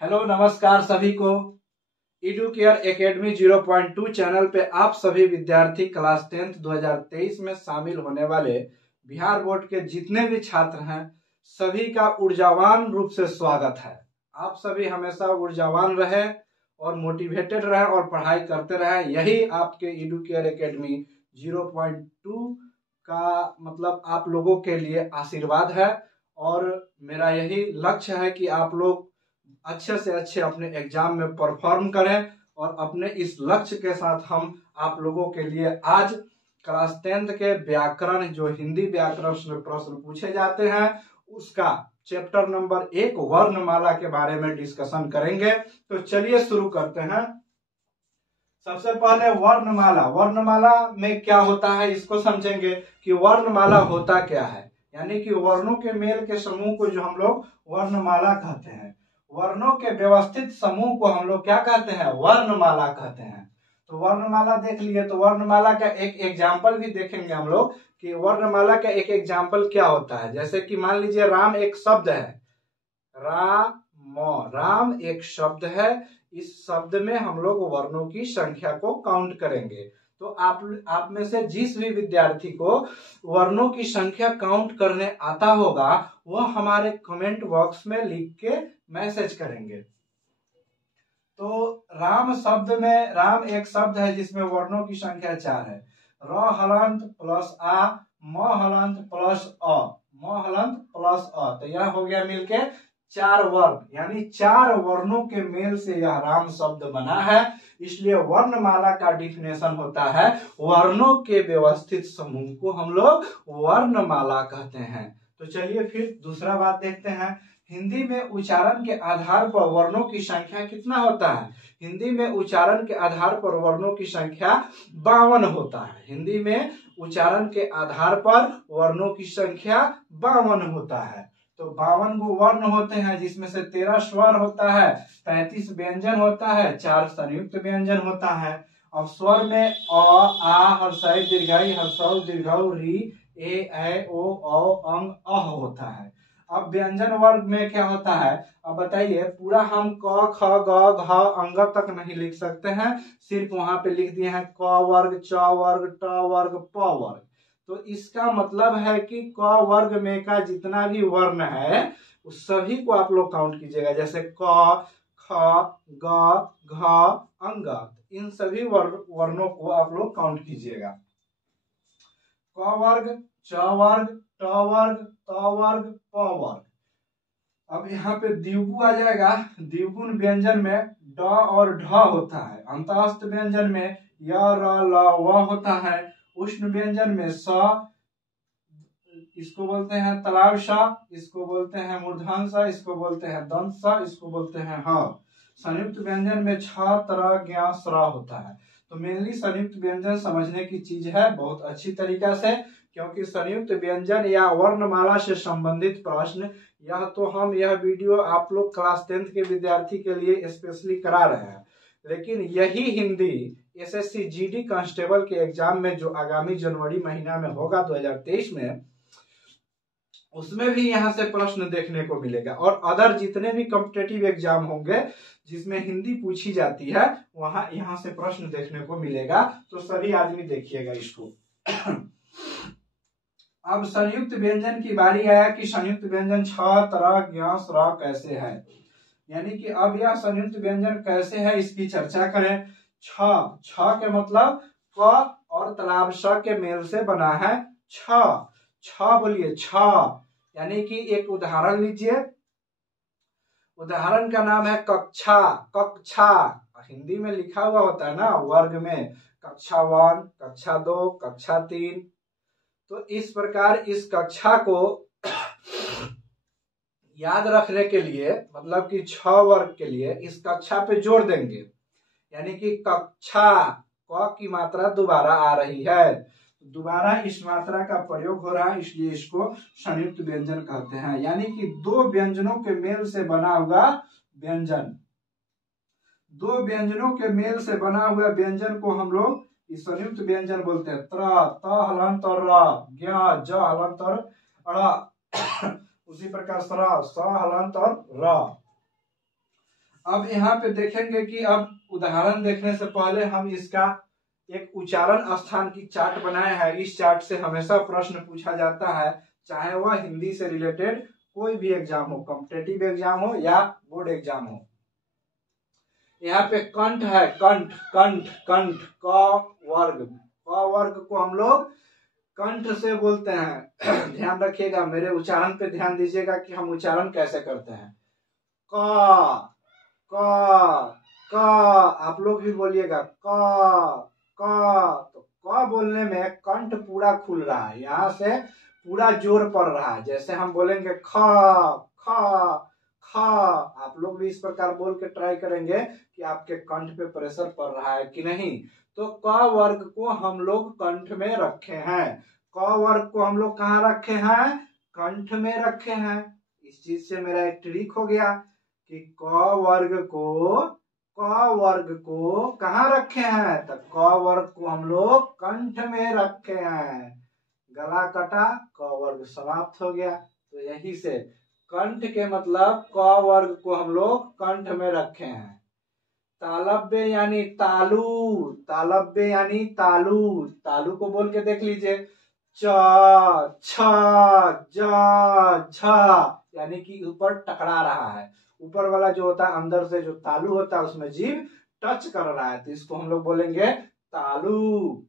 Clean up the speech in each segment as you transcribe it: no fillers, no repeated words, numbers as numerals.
Hello नमस्कार सभी को। एडुकेयर एकेडमी 0.2 चैनल पे आप सभी विद्यार्थी क्लास 10th 2023 में शामिल होने वाले बिहार बोर्ड के जितने भी छात्र हैं सभी का ऊर्जावान रूप से स्वागत है। आप सभी हमेशा ऊर्जावान रहे और मोटिवेटेड रहे और पढ़ाई करते रहे, यही आपके एडुकेयर एकेडमी 0.2 का मतलब आप लोगों के लिए आशीर्वाद है। और मेरा यही लक्ष्य है कि आप लोग अच्छे से अच्छे अपने एग्जाम में परफॉर्म करें और अपने इस लक्ष्य के साथ हम आप लोगों के लिए आज क्लास 10th के व्याकरण जो हिंदी व्याकरण से प्रश्न पूछे जाते हैं उसका चैप्टर नंबर 1 वर्णमाला के बारे में डिस्कशन करेंगे। तो चलिए शुरू करते हैं। सबसे पहले वर्णमाला में क्या होता है इसको समझेंगे कि वर्णमाला होता क्या है, यानी कि वर्णों के मेल के समूह को जो हम लोग वर्णमाला कहते हैं। वर्णों के व्यवस्थित समूह को हम लोग क्या कहते हैं, वर्णमाला कहते हैं। तो वर्णमाला देख लिए, तो वर्णमाला का एक एग्जाम्पल भी देखेंगे हम लोग कि वर्णमाला का एक एग्जाम्पल क्या होता है। जैसे कि मान लीजिए राम एक शब्द है, राम एक शब्द है। इस शब्द में हम लोग वर्णों की संख्या को काउंट करेंगे। तो आप में से जिस भी विद्यार्थी को वर्णों की संख्या काउंट करने आता होगा वह हमारे कमेंट बॉक्स में लिख के मैसेज करेंगे। तो राम शब्द में राम एक शब्द है जिसमें वर्णों की संख्या 4 है। र हलंत प्लस आ, म हलंत प्लस अ, म हलंत प्लस अ, तो यह हो गया मिलके 4 वर्ण, यानी 4 वर्णों के मेल से यह राम शब्द बना है। इसलिए वर्णमाला का डिफिनेशन होता है वर्णों के व्यवस्थित समूह को हम लोग वर्णमाला कहते हैं। तो चलिए फिर दूसरा बात देखते हैं। हिंदी में उच्चारण के आधार पर वर्णों की संख्या कितना होता है। हिंदी में उच्चारण के आधार पर वर्णों की संख्या 52 होता है। हिंदी में उच्चारण के आधार पर वर्णों की संख्या 52 होता है। तो 52 वो वर्ण होते हैं जिसमें से 13 स्वर होता है, 35 व्यंजन होता है, 4 संयुक्त व्यंजन होता है। अब स्वर में अ, आ, हर्षई, दीर्घई, हर्षौ, दीर्घौ, री, ए, ओ, औ, अंग, अह होता है। अब व्यंजन वर्ग में क्या होता है, अब बताइए। पूरा हम क, ख, ग, घ, अंग तक नहीं लिख सकते हैं, सिर्फ वहां पे लिख दिए हैं क वर्ग, च वर्ग, ट वर्ग, प वर्ग। तो इसका मतलब है कि क वर्ग में का जितना भी वर्ण है उस सभी को आप लोग काउंट कीजिएगा। जैसे क, ख, ग, घ, अंग, इन सभी वर्णों को आप लोग काउंट कीजिएगा। क वर्ग, च वर्ग, ट वर्ग, त वर्ग, प वर्ग। अब यहाँ पे द्विगु आ जाएगा। द्विगुण व्यंजन में ड और ढ होता है। अंतःस्थ व्यंजन में य, र, ल, व होता है। उष्ण व्यंजन में स, इसको बोलते हैं तालाब सा, इसको बोलते हैं मूर्धन सा, इसको बोलते हैं दंत सा, इसको बोलते हैं ह। संयुक्त व्यंजन में छ, तर, ज्ञ, स्र होता है। तो मेनली संयुक्त व्यंजन समझने की चीज है बहुत अच्छी तरीका से, क्योंकि संयुक्त व्यंजन या वर्णमाला से संबंधित प्रश्न यह वीडियो आप लोग क्लास 10th के विद्यार्थी के लिए स्पेशली करा रहे हैं। लेकिन यही हिंदी एसएससी जीडी कांस्टेबल के एग्जाम में जो आगामी जनवरी महीना में होगा 2023 में, उसमें भी यहाँ से प्रश्न देखने को मिलेगा। और अदर जितने भी कॉम्पिटेटिव एग्जाम होंगे जिसमें हिंदी पूछी जाती है वहां यहाँ से प्रश्न देखने को मिलेगा। तो सभी आदमी देखिएगा इसको। अब संयुक्त व्यंजन की बारी आया कि संयुक्त व्यंजन छ, तर, ज्ञ, स्र कैसे है, यानी कि अब यह संयुक्त व्यंजन कैसे है इसकी चर्चा करें। छ के मतलब क और तालाब स के मेल से बना है छ। बोलिए छ, यानी कि एक उदाहरण लीजिए। उदाहरण का नाम है कक्षा। कक्षा हिंदी में लिखा हुआ होता है ना वर्ग में, कक्षा 1, कक्षा 2, कक्षा 3। तो इस प्रकार इस कक्षा को याद रखने के लिए, मतलब कि 6 वर्ग के लिए इस कक्षा पे जोड़ देंगे, यानी कि कक्षा क की मात्रा दोबारा आ रही है, दोबारा इस मात्रा का प्रयोग हो रहा है, इसलिए इसको संयुक्त व्यंजन कहते हैं। यानी कि 2 व्यंजनों के मेल से बना हुआ व्यंजन, 2 व्यंजनों के मेल से बना हुआ व्यंजन को हम लोग इस संयुक्त व्यंजन बोलते हैं। त्र, त हलंत और र, ज्ञ, ज हलंत और ड़, उसी प्रकार स्र, स हलंत और र। अब यहाँ पे देखेंगे कि अब उदाहरण देखने से पहले हम इसका एक उच्चारण स्थान की चार्ट बनाए हैं। इस चार्ट से हमेशा प्रश्न पूछा जाता है, चाहे वह हिंदी से रिलेटेड कोई भी एग्जाम हो, कॉम्पिटेटिव एग्जाम हो या बोर्ड एग्जाम हो। यहाँ पे कंठ है, कंठ कंठ कंठ, क वर्ग, क वर्ग को हम लोग कंठ से बोलते हैं। ध्यान रखिएगा, मेरे उच्चारण पे ध्यान दीजिएगा कि हम उच्चारण कैसे करते हैं। क क क, आप लोग भी बोलिएगा क क। तो क बोलने में कंठ पूरा खुल रहा है, यहाँ से पूरा जोर पड़ रहा है। जैसे हम बोलेंगे ख ख ख, आप लोग भी इस प्रकार बोल के ट्राई करेंगे कि आपके कंठ पे प्रेशर पड़ रहा है कि नहीं। तो क वर्ग को हम लोग कंठ में रखे हैं। क वर्ग को हम लोग कहाँ रखे हैं? कंठ में रखे हैं। इस चीज से मेरा एक ट्रिक हो गया कि क वर्ग को कहाँ रखे हैं? तो क वर्ग को हम लोग कंठ में रखे हैं। गला कटा, क वर्ग समाप्त हो गया। तो यही से कंठ के मतलब क वर्ग को हम लोग कंठ में रखे हैं। तालव्य यानी तालु, तालव्य यानी तालु, तालु को बोल के देख लीजिए। च छ ज झ, यानी कि ऊपर टकरा रहा है। ऊपर वाला जो होता है अंदर से जो तालु होता है उसमें जीभ टच कर रहा है, तो इसको हम लोग बोलेंगे तालु।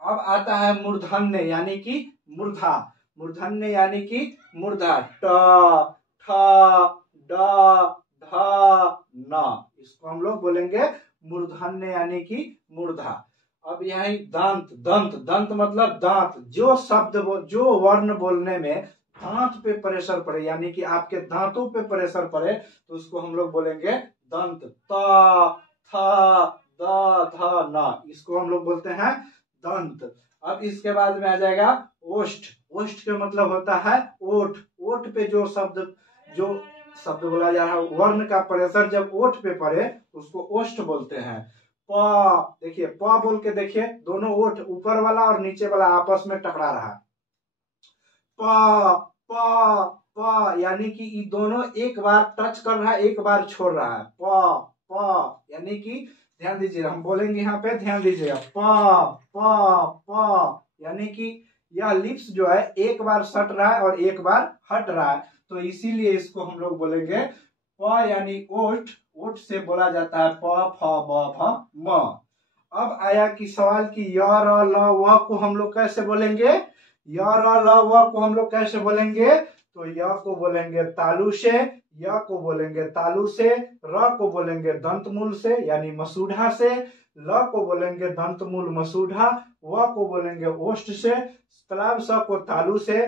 अब आता है मूर्धन्य यानी कि मूर्धा, मूर्धन्य यानी कि मूर्धा। ट ठ ड ढ न, इसको हम लोग बोलेंगे मूर्धन्य यानी कि मूर्धा। अब यहाँ दांत, दंत, दंत मतलब दांत। जो शब्द जो वर्ण बोलने में दांत पे प्रेशर पड़े, यानी कि आपके दांतों पे प्रेशर पड़े, तो उसको हम लोग बोलेंगे दंत। त थ द ध न, इसको हम लोग बोलते हैं दंत। अब इसके बाद में आ जाएगा ओष्ठ। ओष्ठ के मतलब होता है ओठ। ओठ पे जो शब्द बोला जा रहा है, वर्ण का प्रेशर जब ओठ पे पड़े तो उसको ओष्ठ बोलते हैं। प, देखिए प बोल के देखिए, दोनों ओठ ऊपर वाला और नीचे वाला आपस में टकरा रहा है। प प प, यानी कि ये दोनों एक बार टच कर रहा है, एक बार छोड़ रहा है। प प, यानी कि ध्यान दीजिए, हम बोलेंगे यहाँ पे ध्यान दीजिएगा। प प प, यानी कि यह लिप्स जो है एक बार सट रहा है और एक बार हट रहा है, तो इसीलिए इसको हम लोग बोलेंगे प यानी ओठ। ओठ से बोला जाता है प फ ब भ म। अब आया कि सवाल की य र ल व को हम लोग कैसे बोलेंगे? य र ल व को हम लोग कैसे बोलेंगे? तो य को बोलेंगे तालु से, य को बोलेंगे तालु से, र को बोलेंगे दंतमूल से यानी मसूढ़ा से, ल को बोलेंगे दंतमूल मसूढ़ा, व को बोलेंगे ओष्ठ से, तलाब स को तालु से,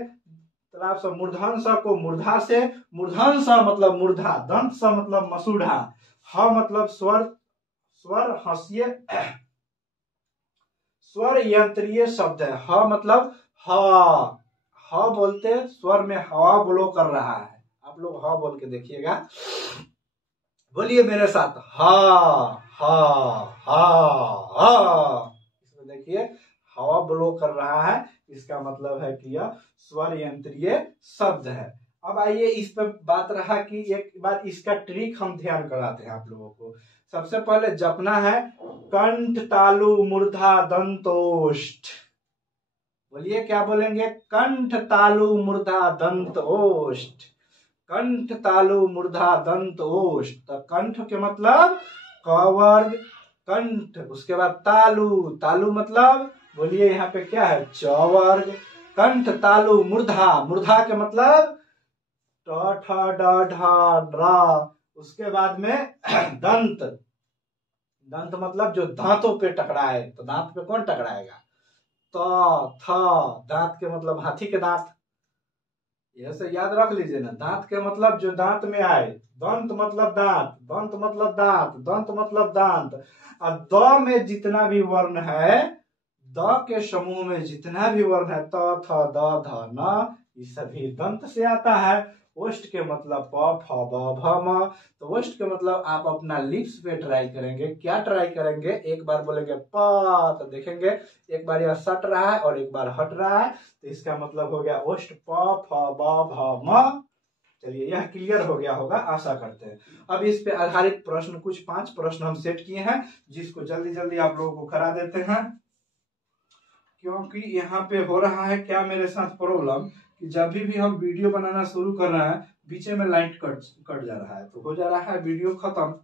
तलाब स मूर्धन स को मूर्धा से, मूर्धन स मतलब मूर्धा, दंत स मतलब मसूढ़ा, ह मतलब स्वर, स्वर हंसिए स्वर यंत्रीय शब्द है। ह मतलब ह, ह बोलते स्वर में हवा ब्लो कर रहा है। आप लोग ह बोल के देखिएगा, बोलिए मेरे साथ, ह ह ह ह। इसमें देखिए हवा ब्लो कर रहा है, इसका मतलब है कि यह स्वर यंत्रीय शब्द है। अब आइए इस पर बात रहा कि एक बार इसका ट्रिक हम ध्यान कराते हैं आप लोगों को। सबसे पहले जपना है कंठ तालु मूर्धा दंतोष्ठ। बोलिए क्या बोलेंगे? कंठ तालु मूर्धा दंतोष्ठ, कंठ तालु मूर्धा दंतोष्ठ। तो कंठ के मतलब क वर्ग, कंठ, उसके बाद तालु, तालु मतलब बोलिए यहाँ पे क्या है? च वर्ग। कंठ तालु मूर्धा, मूर्धा के मतलब ट ठ ड ढ र। उसके बाद में दंत, दंत मतलब जो दांतों पे टकराए, तो दांत पे कौन टकराएगा? त थ, दांत के मतलब हाथी के दांत, यह से याद रख लीजिए ना। दांत के मतलब जो दांत में आए, दंत मतलब दांत, दंत मतलब दांत, दंत मतलब दांत। और द में जितना भी वर्ण है, द के समूह में जितना भी वर्ण है, त थ द ध न, ये सभी दंत से आता है। ओष्ठ के मतलब प फ ब भ म। तो ओष्ठ के मतलब आप अपना लिप्स पे ट्राई करेंगे। क्या ट्राई करेंगे? एक बार बोलेंगे प, तो देखेंगे एक बार यह सट रहा है और एक बार हट रहा है, तो इसका मतलब हो गया ओष्ठ प फ ब भ म। चलिए यह क्लियर हो गया होगा, आशा करते हैं। अब इस पे आधारित प्रश्न कुछ 5 प्रश्न हम सेट किए हैं, जिसको जल्दी जल्दी आप लोगों को करा देते हैं, क्योंकि यहाँ पे हो रहा है क्या मेरे साथ प्रॉब्लम कि जब भी हम वीडियो बनाना शुरू कर रहे हैं बीच में लाइट कट जा रहा है, तो हो जा रहा है वीडियो खत्म।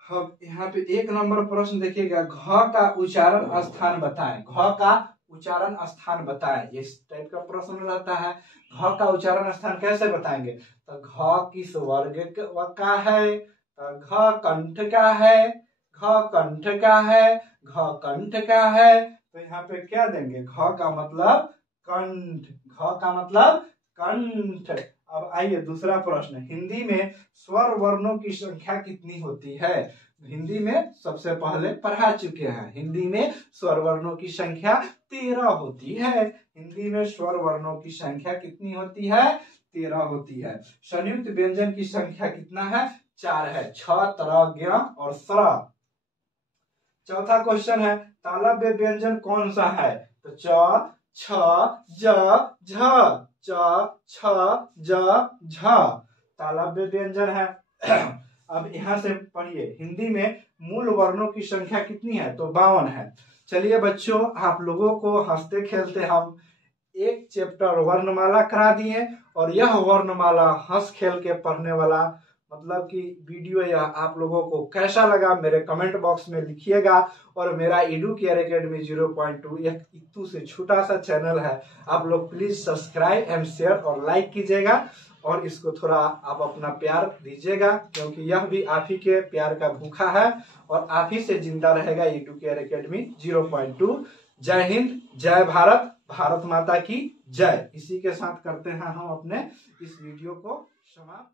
अब यहाँ पे 1 नंबर प्रश्न देखिएगा, घ का उच्चारण स्थान बताएं। घ का उच्चारण स्थान बताएं, इस टाइप का प्रश्न रहता है। घ का उच्चारण स्थान कैसे बताएंगे? तो घ किस वर्ग का है? तो घ कंठ का है, घ कंठ का है, घ कंठ का है। तो यहाँ पे क्या देंगे? घ का मतलब कंठ, घ का मतलब कंठ। अब आइए दूसरा प्रश्न, हिंदी में स्वर वर्णों की संख्या कितनी होती है? हिंदी में सबसे पहले पढ़ा चुके हैं, हिंदी में स्वर वर्णों की संख्या 13 होती है। हिंदी में स्वर वर्णों की संख्या कितनी होती है? 13 होती है। संयुक्त व्यंजन की संख्या कितना है? 4 है, छ, त्र, ज्ञ और स्र। चौथा क्वेश्चन है, तालव्य व्यंजन कौन सा है? तो च, छ, ज, झ, च, छ, ज, झ तालव्य व्यंजन है। अब यहाँ से पढ़िए, हिंदी में मूल वर्णों की संख्या कितनी है? तो 52 है। चलिए बच्चों, आप लोगों को हंसते खेलते हम एक चैप्टर वर्णमाला करा दिए, और यह वर्णमाला हंस खेल के पढ़ने वाला मतलब कि वीडियो यह आप लोगों को कैसा लगा मेरे कमेंट बॉक्स में लिखिएगा। और मेरा एडुकेयर एकेडमी 0.2 एक इत्तू से छोटा सा चैनल है, आप लोग प्लीज सब्सक्राइब एंड शेयर और लाइक कीजिएगा, और इसको थोड़ा आप अपना प्यार दीजिएगा, क्योंकि यह भी आप ही के प्यार का भूखा है और आप ही से जिंदा रहेगा एडुकेयर एकेडमी 0.2। जय हिंद, जय भारत, भारत माता की जय। इसी के साथ करते हैं हम अपने इस वीडियो को समाप्त।